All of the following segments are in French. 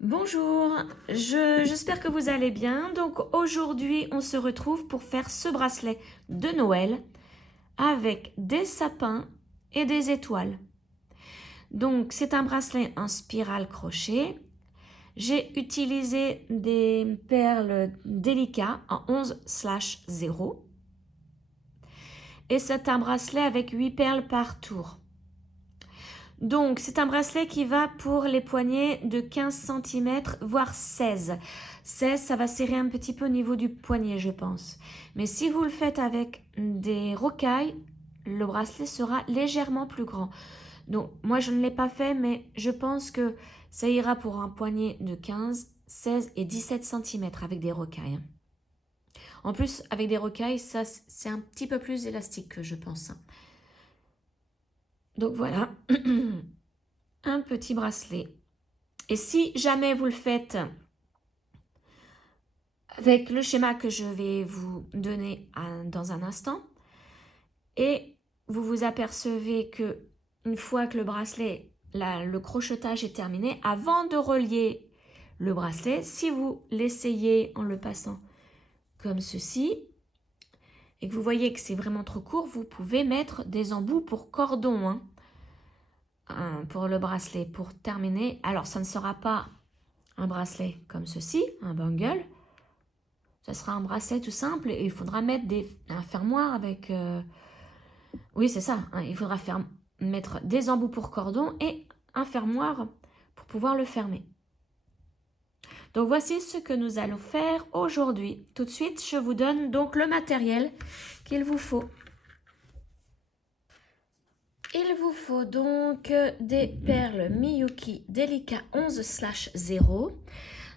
Bonjour, j'espère que vous allez bien. Donc aujourd'hui, on se retrouve pour faire ce bracelet de Noël avec des sapins et des étoiles. Donc c'est un bracelet en spirale crochet. J'ai utilisé des perles délicats en 11/0 et c'est un bracelet avec 8 perles par tour. Donc, c'est un bracelet qui va pour les poignets de 15 cm, voire 16. 16, ça va serrer un petit peu au niveau du poignet, je pense. Mais si vous le faites avec des rocailles, le bracelet sera légèrement plus grand. Donc, moi, je ne l'ai pas fait, mais je pense que ça ira pour un poignet de 15, 16 et 17 cm avec des rocailles. En plus, avec des rocailles, ça, c'est un petit peu plus élastique, je pense. Donc voilà, un petit bracelet. Et si jamais vous le faites avec le schéma que je vais vous donner dans un instant, et vous vous apercevez que une fois que le bracelet, le crochetage est terminé, avant de relier le bracelet, si vous l'essayez en le passant comme ceci, et que vous voyez que c'est vraiment trop court, vous pouvez mettre des embouts pour cordon, pour le bracelet, pour terminer. Alors, ça ne sera pas un bracelet comme ceci, un bangle. Ça sera un bracelet tout simple et il faudra mettre un fermoir avec... Oui, c'est ça. Il faudra mettre des embouts pour cordon et un fermoir pour pouvoir le fermer. Donc, voici ce que nous allons faire aujourd'hui. Tout de suite, je vous donne donc le matériel qu'il vous faut. Il vous faut donc des perles Miyuki Delica 11/0.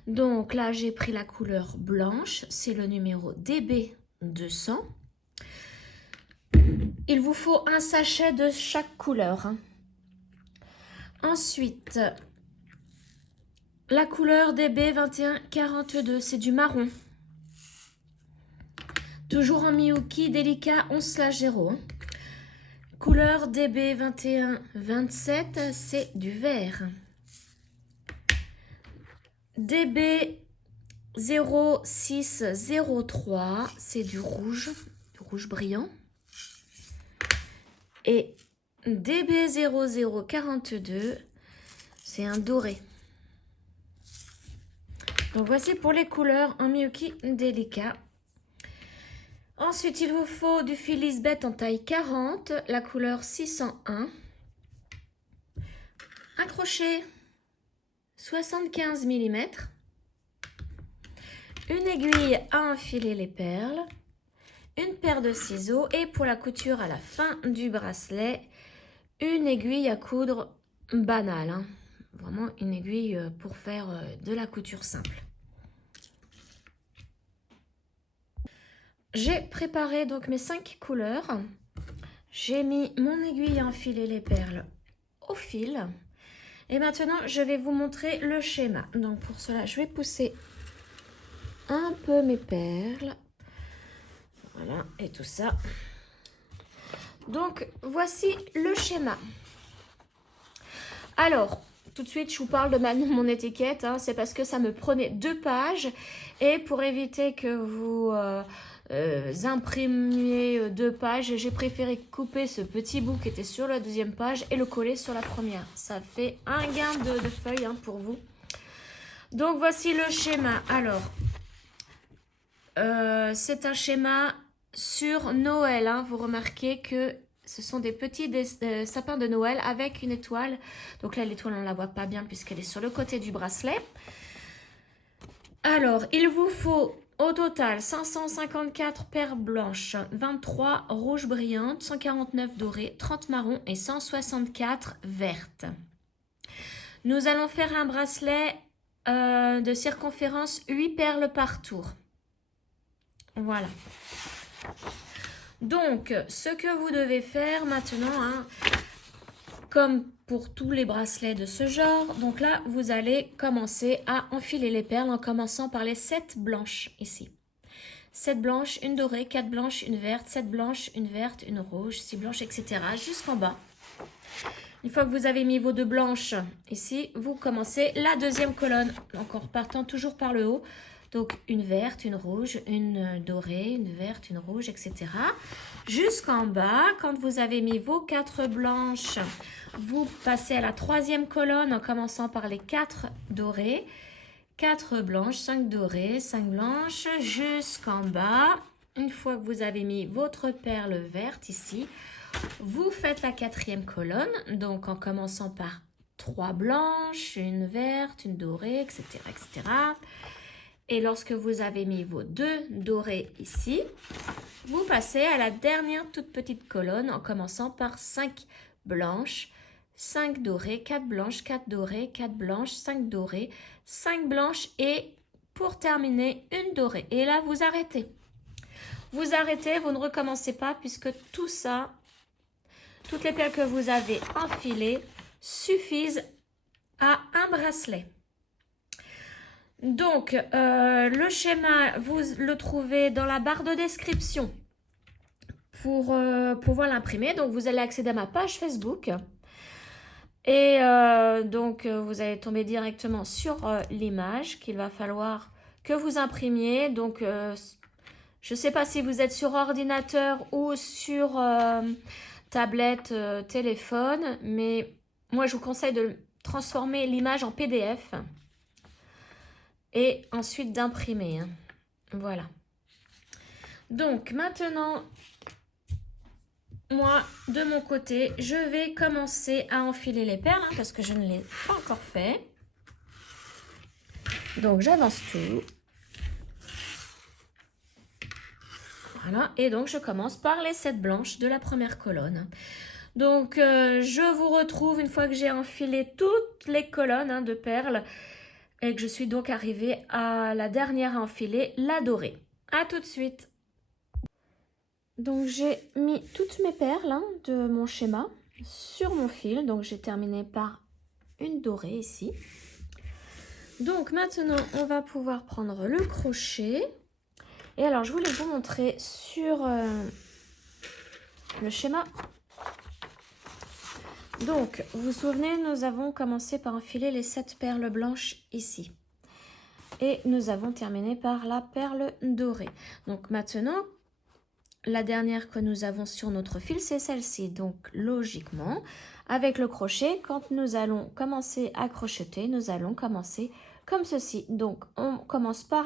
Donc là, j'ai pris la couleur blanche, c'est le numéro DB200. Il vous faut un sachet de chaque couleur. Ensuite, la couleur DB2142, c'est du marron. Toujours en Miyuki Delica 11/0. Couleur DB2127, c'est du vert. DB0603, c'est du rouge brillant. Et DB0042, c'est un doré. Donc voici pour les couleurs en Miyuki Delica. Ensuite, il vous faut du fil Lisbeth en taille 40, la couleur 601. Un crochet 75 mm. Une aiguille à enfiler les perles. Une paire de ciseaux et pour la couture à la fin du bracelet, une aiguille à coudre banale. Vraiment une aiguille pour faire de la couture simple. J'ai préparé donc mes 5 couleurs. J'ai mis mon aiguille à enfiler les perles au fil. Et maintenant, je vais vous montrer le schéma. Donc pour cela, je vais pousser un peu mes perles. Voilà, et tout ça. Donc, voici le schéma. Alors, tout de suite, je vous parle de mon étiquette. C'est parce que ça me prenait 2 pages. Et pour éviter que vous imprimiez 2 pages, j'ai préféré couper ce petit bout qui était sur la 2e page et le coller sur la 1re. Ça fait un gain de feuilles pour vous. Donc, voici le schéma. Alors, c'est un schéma sur Noël. Vous remarquez que ce sont des petits sapins de Noël avec une étoile. Donc là, l'étoile, on ne la voit pas bien puisqu'elle est sur le côté du bracelet. Alors, il vous faut au total 554 perles blanches, 23 rouges brillantes, 149 dorées, 30 marrons et 164 vertes. Nous allons faire un bracelet de circonférence 8 perles par tour. Voilà. Donc, ce que vous devez faire maintenant, comme pour tous les bracelets de ce genre, donc là, vous allez commencer à enfiler les perles en commençant par les 7 blanches ici. 7 blanches, une dorée, 4 blanches, une verte, 7 blanches, une verte, une rouge, 6 blanches, etc. jusqu'en bas. Une fois que vous avez mis vos 2 blanches ici, vous commencez la deuxième colonne, encore partant toujours par le haut. Donc une verte, une rouge, une dorée, une verte, une rouge, etc. Jusqu'en bas, quand vous avez mis vos 4 blanches, vous passez à la troisième colonne en commençant par les 4 dorées. 4 blanches, 5 dorées, 5 blanches, jusqu'en bas. Une fois que vous avez mis votre perle verte ici, vous faites la quatrième colonne, donc en commençant par 3 blanches, une verte, une dorée, etc., etc. Et lorsque vous avez mis vos 2 dorées ici, vous passez à la dernière toute petite colonne en commençant par 5 blanches, 5 dorées, 4 blanches, 4 dorées, 4 blanches, 5 dorées, 5 blanches et pour terminer, une dorée. Et là, vous arrêtez. Vous arrêtez, vous ne recommencez pas puisque tout ça, toutes les perles que vous avez enfilées suffisent à un bracelet. Donc, le schéma, vous le trouvez dans la barre de description pour pouvoir l'imprimer. Donc, vous allez accéder à ma page Facebook. Et donc, vous allez tomber directement sur l'image qu'il va falloir que vous imprimiez. Donc, je ne sais pas si vous êtes sur ordinateur ou sur tablette, téléphone. Mais moi, je vous conseille de transformer l'image en PDF. Et ensuite d'imprimer. Hein. Voilà. Donc maintenant, moi, de mon côté, je vais commencer à enfiler les perles hein, parce que je ne l'ai pas encore fait. Donc j'avance tout. Voilà. Et donc je commence par les 7 blanches de la première colonne. Donc je vous retrouve une fois que j'ai enfilé toutes les colonnes hein, de perles. Et que je suis donc arrivée à la dernière à enfiler, la dorée. À tout de suite. Donc j'ai mis toutes mes perles hein, de mon schéma sur mon fil. Donc j'ai terminé par une dorée ici. Donc maintenant on va pouvoir prendre le crochet. Et alors je voulais vous montrer sur le schéma. Donc vous vous souvenez, nous avons commencé par enfiler les 7 perles blanches ici. Et nous avons terminé par la perle dorée. Donc maintenant, la dernière que nous avons sur notre fil, c'est celle-ci. Donc logiquement, avec le crochet, quand nous allons commencer à crocheter, nous allons commencer comme ceci. Donc on commence par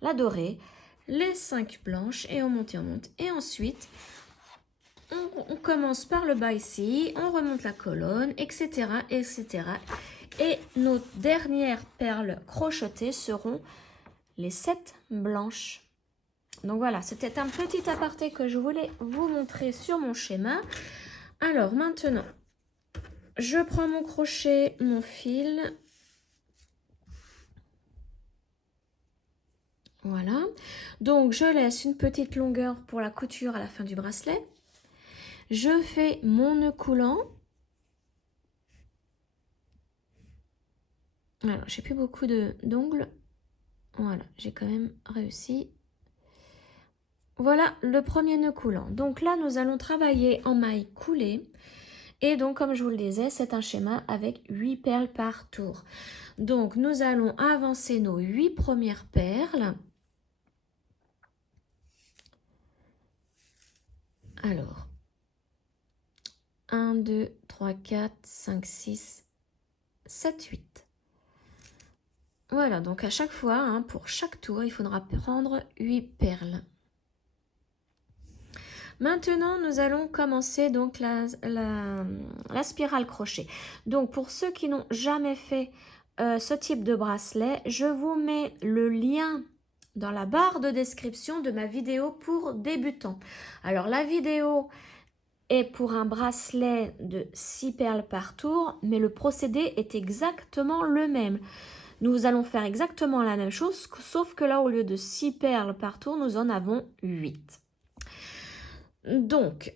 la dorée, les 5 blanches et on monte. Et ensuite, on commence par le bas ici, on remonte la colonne, etc., etc. Et nos dernières perles crochetées seront les 7 blanches. Donc voilà, c'était un petit aparté que je voulais vous montrer sur mon schéma. Alors maintenant, je prends mon crochet, mon fil. Voilà. Donc je laisse une petite longueur pour la couture à la fin du bracelet. Je fais mon nœud coulant. Alors, j'ai plus beaucoup d'ongles. Voilà, j'ai quand même réussi. Voilà le premier nœud coulant. Donc là, nous allons travailler en maille coulée. Et donc, comme je vous le disais, c'est un schéma avec 8 perles par tour. Donc, nous allons avancer nos 8 premières perles. Alors, 1, 2, 3, 4, 5, 6, 7, 8. Voilà, donc à chaque fois, hein, pour chaque tour, il faudra prendre 8 perles. Maintenant, nous allons commencer donc la spirale crochet. Donc, pour ceux qui n'ont jamais fait ce type de bracelet, je vous mets le lien dans la barre de description de ma vidéo pour débutants. Alors, la vidéo est pour un bracelet de 6 perles par tour, mais le procédé est exactement le même. Nous allons faire exactement la même chose, sauf que là, au lieu de 6 perles par tour, nous en avons 8. Donc,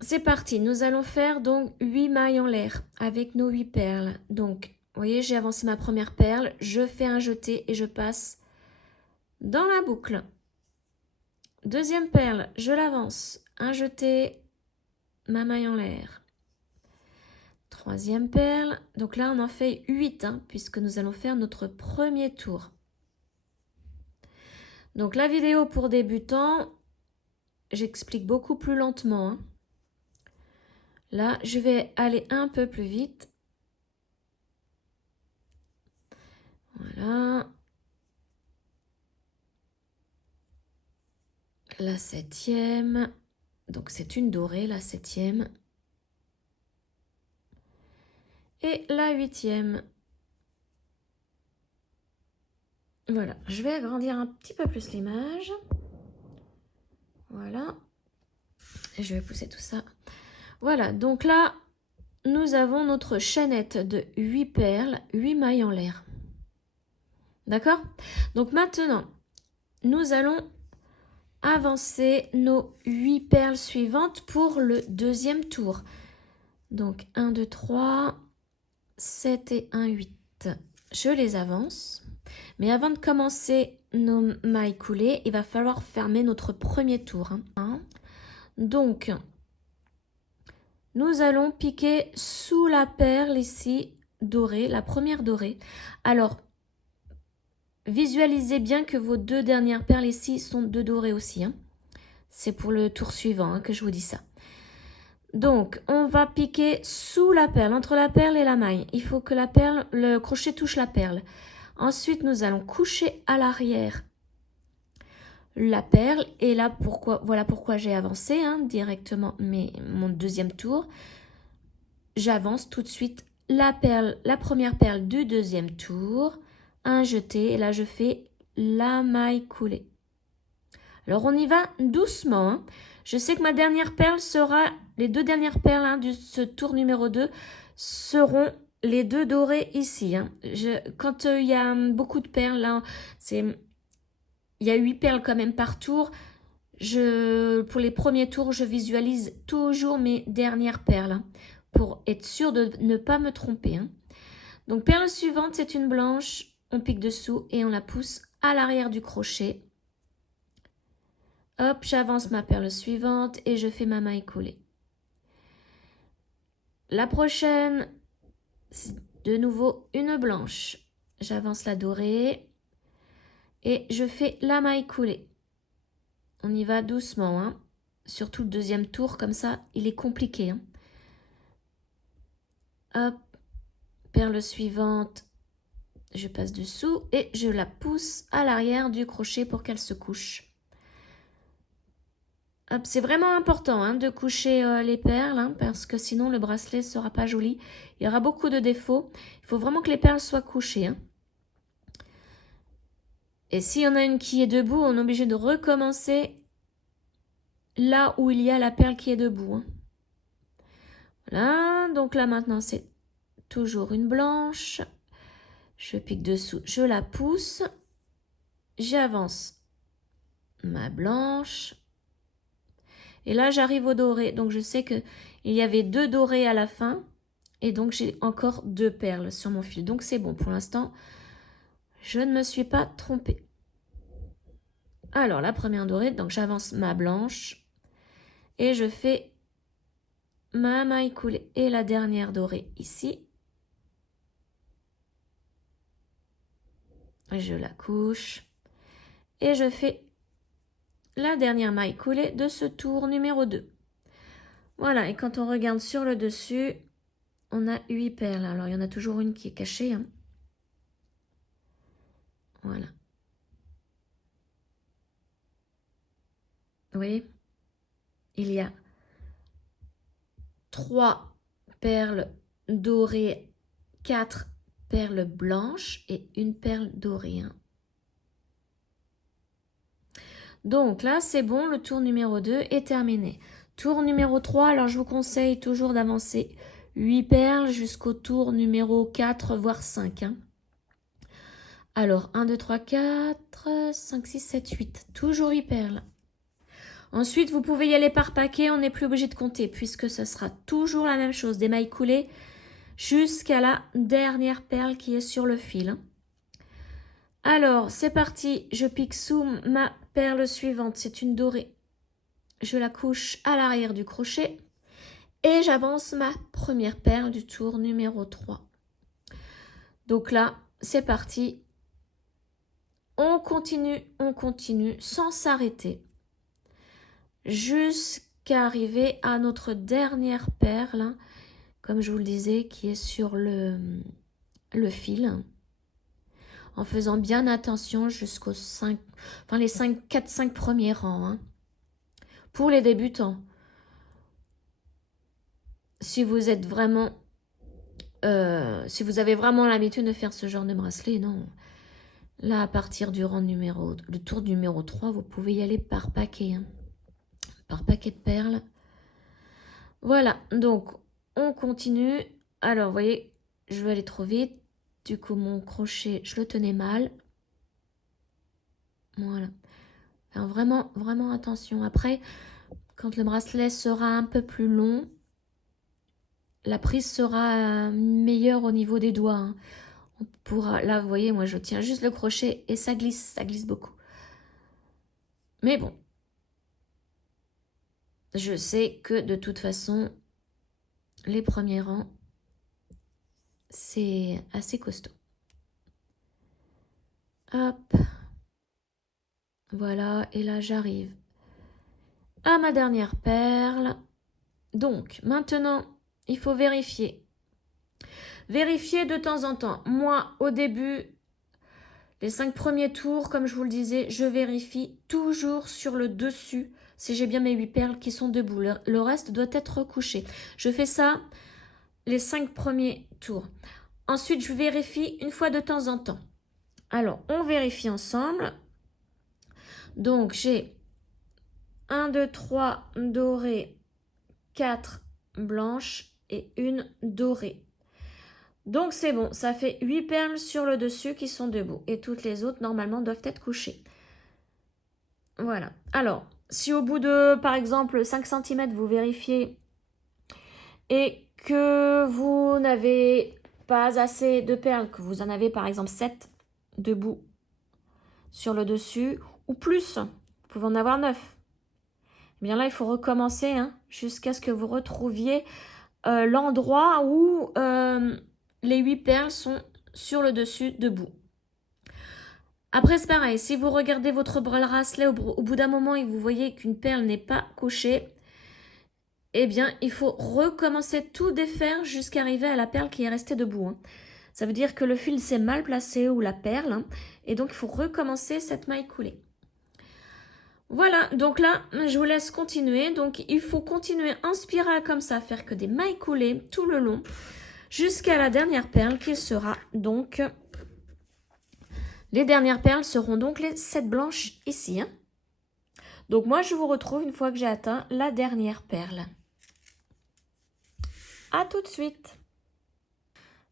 c'est parti. Nous allons faire donc 8 mailles en l'air avec nos 8 perles. Donc, vous voyez, j'ai avancé ma première perle, je fais un jeté et je passe dans la boucle. Deuxième perle, je l'avance, un jeté, ma maille en l'air. Troisième perle. Donc là, on en fait 8, hein, puisque nous allons faire notre premier tour. Donc la vidéo pour débutants, j'explique beaucoup plus lentement, hein. Là, je vais aller un peu plus vite. Voilà. La 7e. Donc c'est une dorée, la 7e. Et la 8e. Voilà, je vais agrandir un petit peu plus l'image. Voilà. Et je vais pousser tout ça. Voilà, donc là, nous avons notre chaînette de 8 perles, 8 mailles en l'air. D'accord? Donc maintenant, nous allons avancer nos 8 perles suivantes pour le deuxième tour. Donc 1, 2, 3, 7 et 1, 8. Je les avance. Mais avant de commencer nos mailles coulées, il va falloir fermer notre premier tour, hein. Donc, nous allons piquer sous la perle ici, dorée, la première dorée. Alors, visualisez bien que vos 2 dernières perles ici sont 2 dorées aussi, hein. C'est pour le tour suivant, hein, que je vous dis ça. Donc, on va piquer sous la perle, entre la perle et la maille. Il faut que la perle, le crochet touche la perle. Ensuite, nous allons coucher à l'arrière la perle. Et là, voilà pourquoi j'ai avancé, hein, directement mon deuxième tour. J'avance tout de suite la première perle du deuxième tour. Un jeté. Et là, je fais la maille coulée. Alors, on y va doucement, hein. Je sais que ma dernière perle sera, les 2 dernières perles, hein, de ce tour numéro 2 seront les 2 dorées ici, hein. Quand il y a beaucoup de perles, là, il y a 8 perles quand même par tour. Pour les premiers tours, je visualise toujours mes dernières perles, hein, pour être sûre de ne pas me tromper, hein. Donc, perle suivante, c'est une blanche. On pique dessous et on la pousse à l'arrière du crochet. Hop, j'avance ma perle suivante et je fais ma maille coulée. La prochaine, c'est de nouveau une blanche. J'avance la dorée et je fais la maille coulée. On y va doucement, hein. Surtout le deuxième tour, comme ça, il est compliqué, hein. Hop, perle suivante, je passe dessous et je la pousse à l'arrière du crochet pour qu'elle se couche. C'est vraiment important, hein, de coucher les perles, hein, parce que sinon le bracelet ne sera pas joli. Il y aura beaucoup de défauts. Il faut vraiment que les perles soient couchées, hein. Et s'il y en a une qui est debout, on est obligé de recommencer là où il y a la perle qui est debout, hein. Voilà, donc là maintenant c'est toujours une blanche. Je pique dessous, je la pousse. J'avance ma blanche. Et là, j'arrive au doré. Donc, je sais qu'il y avait 2 dorés à la fin. Et donc, j'ai encore 2 perles sur mon fil. Donc, c'est bon. Pour l'instant, je ne me suis pas trompée. Alors, la première dorée. Donc, j'avance ma blanche. Et je fais ma maille coulée. Et la dernière dorée ici. Je la couche. Et je fais la dernière maille coulée de ce tour numéro 2. Voilà, et quand on regarde sur le dessus, on a 8 perles. Alors, il y en a toujours une qui est cachée, hein. Voilà. Vous voyez, il y a 3 perles dorées, 4 perles blanches et une perle dorée, hein. Donc là, c'est bon, le tour numéro 2 est terminé. Tour numéro 3, alors je vous conseille toujours d'avancer 8 perles jusqu'au tour numéro 4, voire 5, hein. Alors, 1, 2, 3, 4, 5, 6, 7, 8. Toujours 8 perles. Ensuite, vous pouvez y aller par paquet, on n'est plus obligé de compter puisque ce sera toujours la même chose, des mailles coulées jusqu'à la dernière perle qui est sur le fil. Alors, c'est parti, je pique sous ma perle suivante, c'est une dorée. Je la couche à l'arrière du crochet Et j'avance ma première perle du tour numéro 3. Donc là, c'est parti. On continue sans s'arrêter. Jusqu'à arriver à notre dernière perle, hein, comme je vous le disais, qui est sur le fil. En faisant bien attention jusqu'aux 5, enfin les 4-5 premiers rangs. Hein. Pour les débutants, si vous êtes vraiment, si vous avez vraiment l'habitude de faire ce genre de bracelet, non. Là, à partir du le tour numéro 3, vous pouvez y aller par paquet. Hein. Par paquet de perles. Voilà, donc on continue. Alors, vous voyez, je vais aller trop vite. Du coup, mon crochet, je le tenais mal. Voilà. Alors, vraiment, vraiment attention. Après, quand le bracelet sera un peu plus long, la prise sera meilleure au niveau des doigts. Hein. On pourra, là, vous voyez, moi, je tiens juste le crochet et ça glisse beaucoup. Mais bon, je sais que de toute façon, les premiers rangs, c'est assez costaud. Hop. Voilà, et là, j'arrive à ma dernière perle. Donc, maintenant, il faut vérifier. Vérifier de temps en temps. Moi, au début, les 5 premiers tours, comme je vous le disais, je vérifie toujours sur le dessus si j'ai bien mes 8 perles qui sont debout. Le reste doit être recouché. Je fais ça les 5 premiers tours. Ensuite, je vérifie une fois de temps en temps. Alors, on vérifie ensemble. Donc, j'ai 1, 2, 3 dorées, 4 blanches et une dorée. Donc, c'est bon. Ça fait 8 perles sur le dessus qui sont debout. Et toutes les autres, normalement, doivent être couchées. Voilà. Alors, si au bout de, par exemple, 5 cm, vous vérifiez et que vous n'avez pas assez de perles, que vous en avez, par exemple, 7 debout sur le dessus, ou plus, vous pouvez en avoir 9. Eh bien là, il faut recommencer hein, jusqu'à ce que vous retrouviez l'endroit où les 8 perles sont sur le dessus debout. Après, c'est pareil, si vous regardez votre bracelet au bout d'un moment et vous voyez qu'une perle n'est pas couchée, eh bien, il faut recommencer tout défaire jusqu'à arriver à la perle qui est restée debout. Hein. Ça veut dire que le fil s'est mal placé ou la perle, hein, et donc il faut recommencer cette maille coulée. Voilà, donc là, je vous laisse continuer. Donc, il faut continuer en spirale comme ça, faire que des mailles coulées tout le long, jusqu'à la dernière perle qui sera donc... Les dernières perles seront donc les 7 blanches ici. Hein. Donc, moi, je vous retrouve une fois que j'ai atteint la dernière perle. À tout de suite.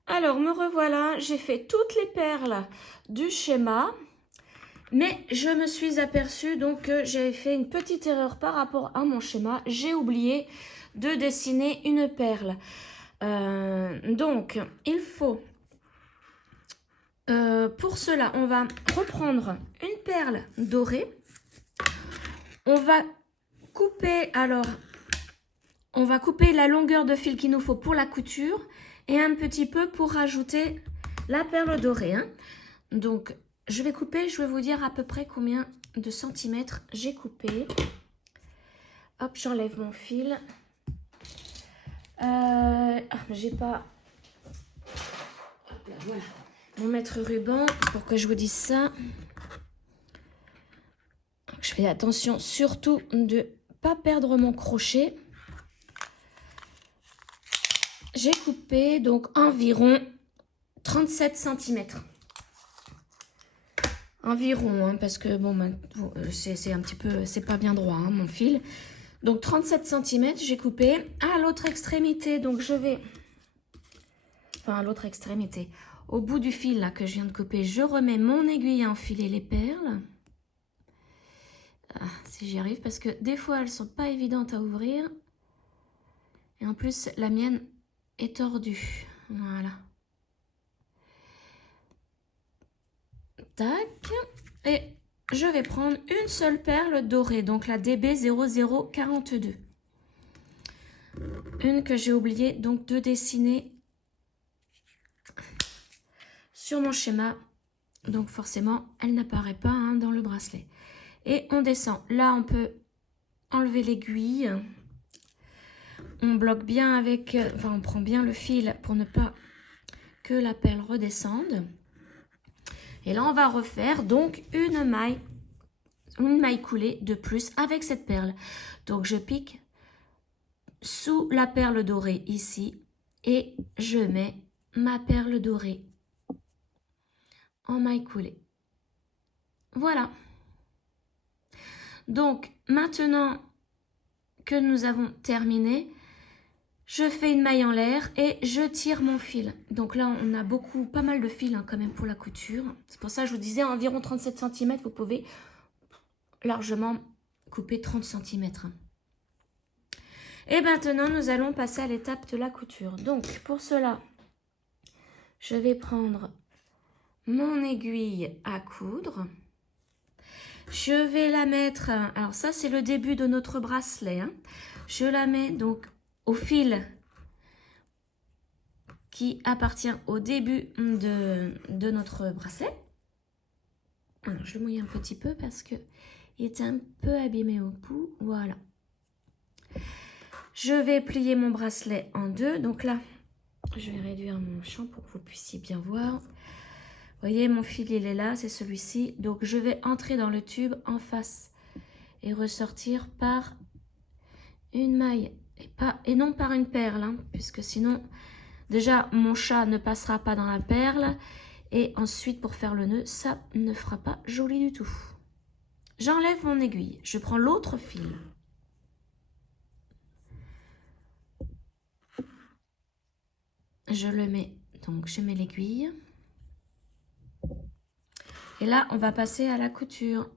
Alors, me revoilà, j'ai fait toutes les perles du schéma. Mais je me suis aperçue donc que j'avais fait une petite erreur par rapport à mon schéma. J'ai oublié de dessiner une perle. Donc, il faut... pour cela, on va reprendre une perle dorée. On va couper, alors, on va couper la longueur de fil qu'il nous faut pour la couture et un petit peu pour rajouter la perle dorée. Hein. Donc, je vais couper, je vais vous dire à peu près combien de centimètres j'ai coupé. Hop, j'enlève mon fil. J'ai pas... Hop là, voilà. Mon mètre ruban, pour que je vous dise ça. Donc, je fais attention surtout de ne pas perdre mon crochet. J'ai coupé donc environ 37 cm. Environ, hein, parce que bon, c'est un petit peu, c'est pas bien droit hein, mon fil. Donc 37 cm, j'ai coupé à l'autre extrémité. Donc je vais, enfin à l'autre extrémité, au bout du fil là que je viens de couper, je remets mon aiguille à enfiler les perles. Ah, si j'y arrive, parce que des fois elles sont pas évidentes à ouvrir. Et en plus la mienne est tordue. Voilà. Tac. Et je vais prendre une seule perle dorée, donc la DB0042. une que j'ai oublié donc de dessiner sur mon schéma. Donc forcément, elle n'apparaît pas hein, dans le bracelet. Et on descend. Là, on peut enlever l'aiguille. On bloque bien avec... Enfin, on prend bien le fil pour ne pas que la perle redescende. Et là, on va refaire donc une maille coulée de plus avec cette perle. Donc, je pique sous la perle dorée ici et je mets ma perle dorée en maille coulée. Voilà. Donc, maintenant que nous avons terminé, je fais une maille en l'air et je tire mon fil. Donc là, on a pas mal de fil hein, quand même pour la couture. C'est pour ça que je vous disais environ 37 cm, vous pouvez largement couper 30 cm. Et maintenant, nous allons passer à l'étape de la couture. Donc, pour cela, je vais prendre mon aiguille à coudre. Je vais la mettre, alors ça c'est le début de notre bracelet. Hein. Je la mets donc au fil qui appartient au début de notre bracelet. Alors, je le mouille un petit peu parce que il est un peu abîmé au bout. Voilà. Je vais plier mon bracelet en deux. Donc là, je vais réduire mon champ pour que vous puissiez bien voir. Vous voyez, mon fil, il est là, c'est celui-ci. Donc, je vais entrer dans le tube en face et ressortir par une maille et non par une perle, hein, puisque sinon, déjà, mon chat ne passera pas dans la perle. Et ensuite, pour faire le nœud, ça ne fera pas joli du tout. J'enlève mon aiguille. Je prends l'autre fil. Je le mets, donc je mets l'aiguille. Et là, on va passer à la couture.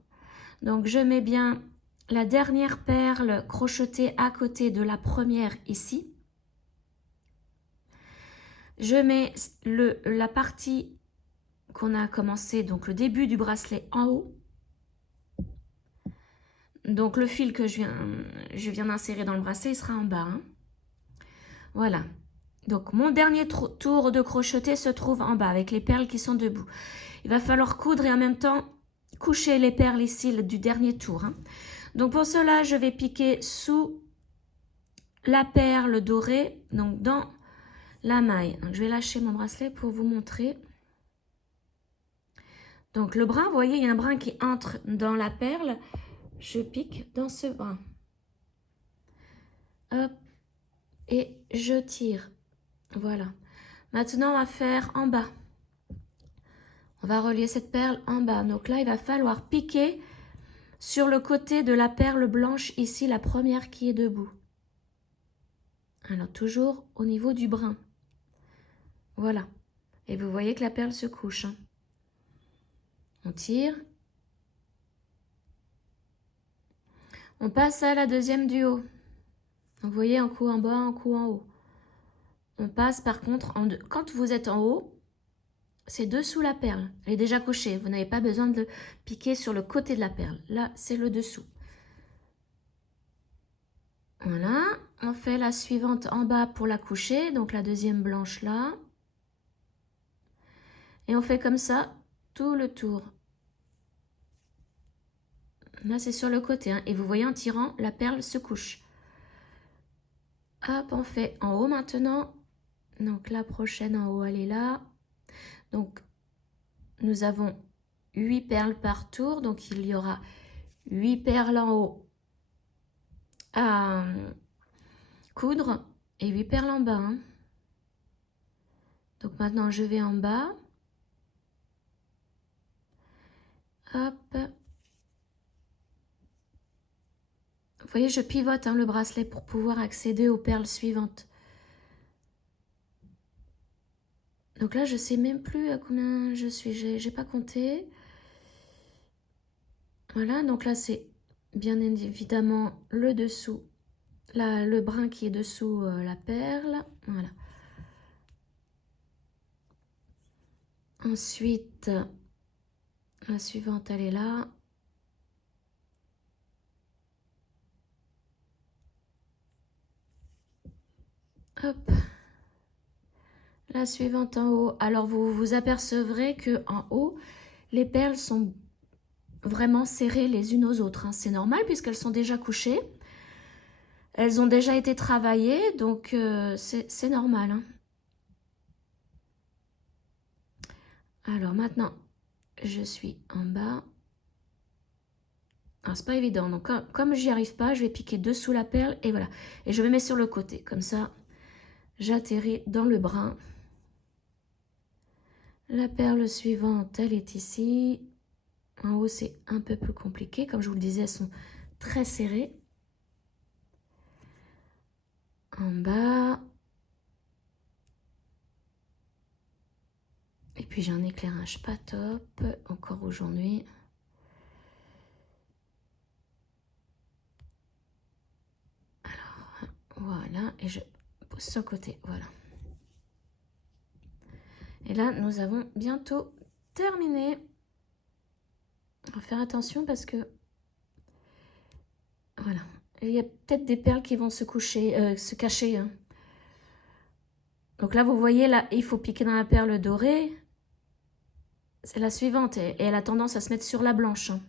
Donc, je mets bien la dernière perle crochetée à côté de la première ici. Je mets la partie qu'on a commencé, donc le début du bracelet en haut. Donc, le fil que je viens d'insérer dans le bracelet, il sera en bas. Hein. Voilà. Donc, mon dernier tour de crocheté se trouve en bas avec les perles qui sont debout. Il va falloir coudre et en même temps coucher les perles ici du dernier tour. Hein. Donc, pour cela, je vais piquer sous la perle dorée, donc dans la maille. Donc, je vais lâcher mon bracelet pour vous montrer. Donc, le brin, vous voyez, il y a un brin qui entre dans la perle. Je pique dans ce brin. Hop. Et je tire. Voilà. Maintenant, on va faire en bas. On va relier cette perle en bas. Donc là, il va falloir piquer sur le côté de la perle blanche, ici, la première qui est debout. Alors, toujours au niveau du brin. Voilà. Et vous voyez que la perle se couche. Hein. On tire. On passe à la deuxième du haut. Donc, vous voyez, un coup en bas, un coup en haut. On passe par contre, quand vous êtes en haut, c'est dessous la perle. Elle est déjà couchée. Vous n'avez pas besoin de piquer sur le côté de la perle. Là, c'est le dessous. Voilà. On fait la suivante en bas pour la coucher. Donc, la deuxième blanche là. Et on fait comme ça tout le tour. Là, c'est sur le côté. Hein. Et vous voyez, en tirant, la perle se couche. Hop, on fait en haut maintenant. Donc, la prochaine en haut, elle est là. Donc, nous avons 8 perles par tour. Donc, il y aura 8 perles en haut à coudre et 8 perles en bas. Hein. Donc, maintenant, je vais en bas. Hop. Vous voyez, je pivote hein, le bracelet pour pouvoir accéder aux perles suivantes. Donc là, je ne sais même plus à combien je suis. J'ai pas compté. Voilà, donc là, c'est bien évidemment le dessous. Là, le brin qui est dessous la perle. Voilà. Ensuite, la suivante, elle est là. Hop. La suivante en haut. Alors, vous vous apercevrez que en haut, les perles sont vraiment serrées les unes aux autres, hein. C'est normal puisqu'elles sont déjà couchées. Elles ont déjà été travaillées, donc c'est normal, hein. Alors maintenant, je suis en bas. Alors, c'est pas évident. Donc, comme j'y arrive pas, je vais piquer dessous la perle et voilà. Et je me mets sur le côté. Comme ça, j'atterris dans le brin. La perle suivante, elle est ici. En haut, c'est un peu plus compliqué. Comme je vous le disais, elles sont très serrées. En bas. Et puis, j'ai un éclairage pas top encore aujourd'hui. Alors, voilà. Et je pose sur le côté. Voilà. Et là, nous avons bientôt terminé. On va faire attention parce que... Voilà. Il y a peut-être des perles qui vont se cacher, hein. Donc là, vous voyez, là, il faut piquer dans la perle dorée. C'est la suivante. Et elle a tendance à se mettre sur la blanche, hein.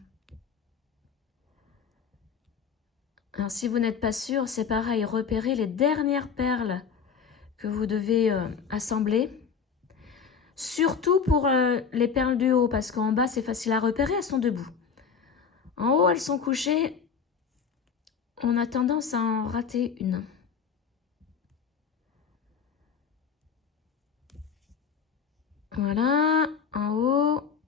Alors, si vous n'êtes pas sûr, c'est pareil. Repérez les dernières perles que vous devez assembler. Surtout pour les perles du haut, parce qu'en bas, c'est facile à repérer, elles sont debout. En haut, elles sont couchées. On a tendance à en rater une. Voilà, en haut.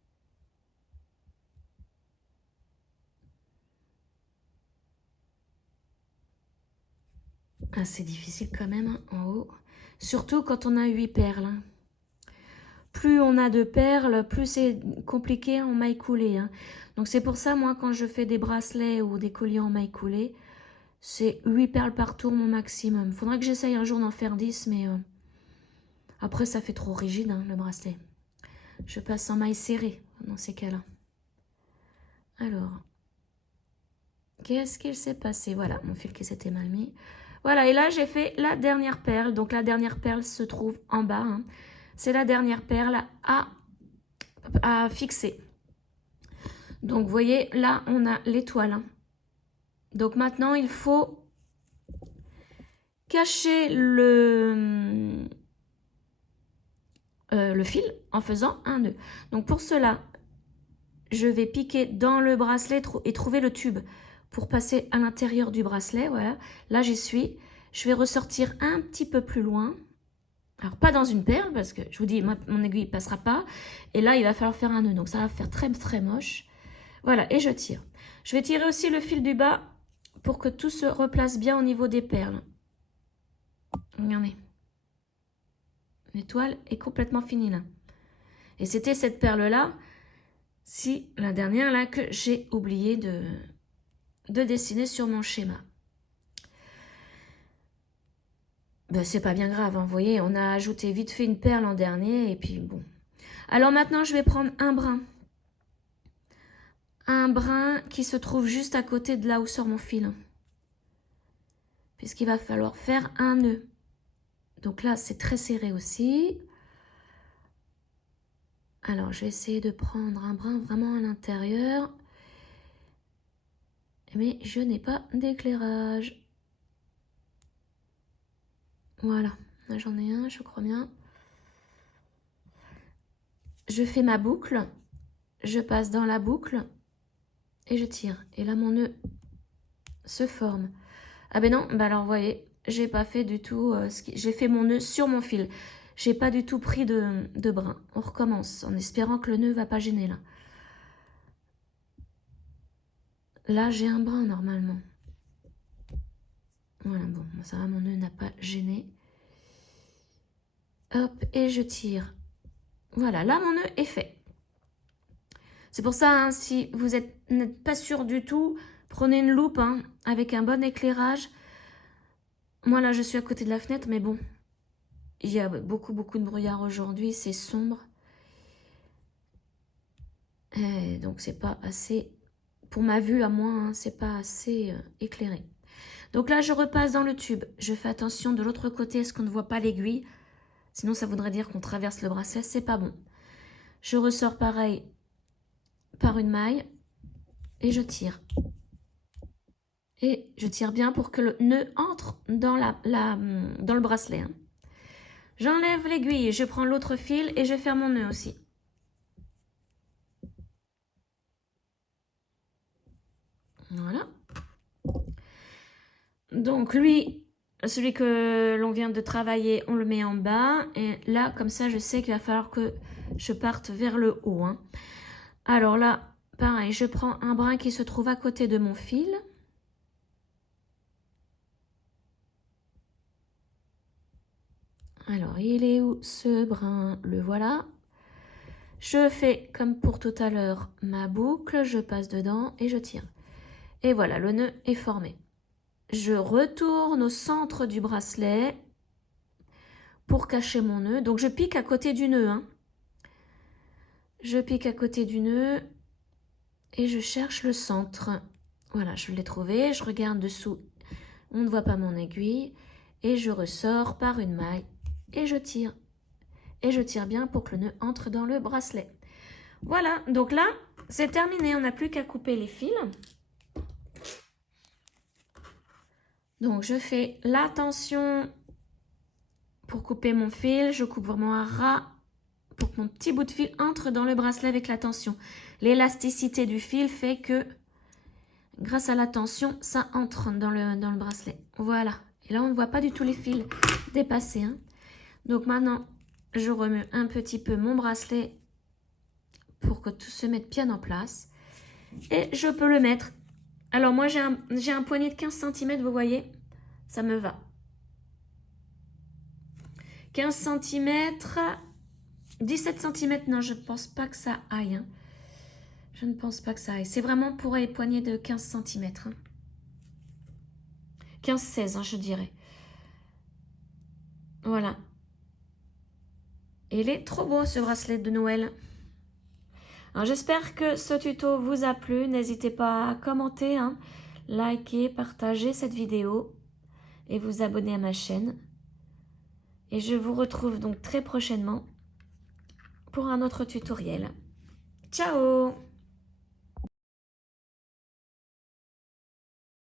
Ah, c'est difficile quand même, hein, en haut. Surtout quand on a 8 perles, hein. Plus on a de perles, plus c'est compliqué en maille coulée, hein. Donc c'est pour ça, moi, quand je fais des bracelets ou des colliers en maille coulée, c'est 8 perles par tour mon maximum. Faudrait que j'essaye un jour d'en faire 10, mais après ça fait trop rigide, hein, le bracelet. Je passe en maille serrée dans ces cas-là. Alors, qu'est-ce qu'il s'est passé? Voilà, mon fil qui s'était mal mis. Voilà, et là j'ai fait la dernière perle. Donc la dernière perle se trouve en bas, hein. C'est la dernière perle à fixer. Donc vous voyez, là on a l'étoile, hein. Donc maintenant il faut cacher le fil en faisant un nœud. Donc pour cela, je vais piquer dans le bracelet et trouver le tube pour passer à l'intérieur du bracelet. Voilà, là j'y suis. Je vais ressortir un petit peu plus loin. Alors pas dans une perle parce que je vous dis, mon aiguille ne passera pas. Et là il va falloir faire un nœud. Donc ça va faire très très moche. Voilà, et je tire. Je vais tirer aussi le fil du bas pour que tout se replace bien au niveau des perles. Regardez. L'étoile est complètement finie là. Et c'était cette perle-là, la dernière là, que j'ai oublié de dessiner sur mon schéma. Ben, c'est pas bien grave, hein, vous voyez, on a ajouté vite fait une perle en dernier, et puis bon. Alors maintenant, je vais prendre un brin. Un brin qui se trouve juste à côté de là où sort mon fil. Puisqu'il va falloir faire un nœud. Donc là, c'est très serré aussi. Alors, je vais essayer de prendre un brin vraiment à l'intérieur. Mais je n'ai pas d'éclairage. Voilà, là j'en ai un, je crois bien. Je fais ma boucle. Je passe dans la boucle. Et je tire. Et là, mon nœud se forme. Ah ben non, bah alors, vous voyez, j'ai pas fait du tout... j'ai fait mon nœud sur mon fil. J'ai pas du tout pris de brin. On recommence en espérant que le nœud va pas gêner là. Là, j'ai un brin normalement. Voilà, bon, ça va, mon nœud n'a pas gêné. Hop, et je tire. Voilà, là, mon nœud est fait. C'est pour ça, hein, si vous n'êtes pas sûr du tout, prenez une loupe, hein, avec un bon éclairage. Moi, là, je suis à côté de la fenêtre, mais bon, il y a beaucoup de brouillard aujourd'hui, c'est sombre. Et donc, c'est pas assez, pour ma vue à moi, hein, c'est pas assez éclairé. Donc là, je repasse dans le tube. Je fais attention de l'autre côté, est-ce qu'on ne voit pas l'aiguille? Sinon, ça voudrait dire qu'on traverse le bracelet, c'est pas bon. Je ressors pareil par une maille et je tire. Et je tire bien pour que le nœud entre dans, dans le bracelet. Hein. J'enlève l'aiguille, je prends l'autre fil et je fais mon nœud aussi. Voilà. Donc lui, celui que l'on vient de travailler, on le met en bas. Et là, comme ça, je sais qu'il va falloir que je parte vers le haut. Hein. Alors là, pareil, je prends un brin qui se trouve à côté de mon fil. Alors, il est où ce brin? Le voilà. Je fais comme pour tout à l'heure ma boucle, je passe dedans et je tire. Et voilà, le nœud est formé. Je retourne au centre du bracelet pour cacher mon nœud. Donc, je pique à côté du nœud. Hein. Je pique à côté du nœud et je cherche le centre. Voilà, je l'ai trouvé. Je regarde dessous. On ne voit pas mon aiguille. Et je ressors par une maille et je tire. Et je tire bien pour que le nœud entre dans le bracelet. Voilà, donc là, c'est terminé. On n'a plus qu'à couper les fils. Donc, je fais la tension pour couper mon fil. Je coupe vraiment à ras pour que mon petit bout de fil entre dans le bracelet avec la tension. L'élasticité du fil fait que, grâce à la tension, ça entre dans le bracelet. Voilà. Et là, on ne voit pas du tout les fils dépasser. Hein. Donc, maintenant, je remue un petit peu mon bracelet pour que tout se mette bien en place. Et je peux le mettre. Alors, moi, j'ai un poignet de 15 cm, vous voyez. Ça me va. 15 cm, 17 cm, non, je ne pense pas que ça aille. Hein. Je ne pense pas que ça aille. C'est vraiment pour les poignets de 15 cm. Hein. 15-16, hein, je dirais. Voilà. Et il est trop beau, ce bracelet de Noël. Alors, j'espère que ce tuto vous a plu. N'hésitez pas à commenter, hein, liker, partager cette vidéo et vous abonner à ma chaîne. Et je vous retrouve donc très prochainement pour un autre tutoriel. Ciao!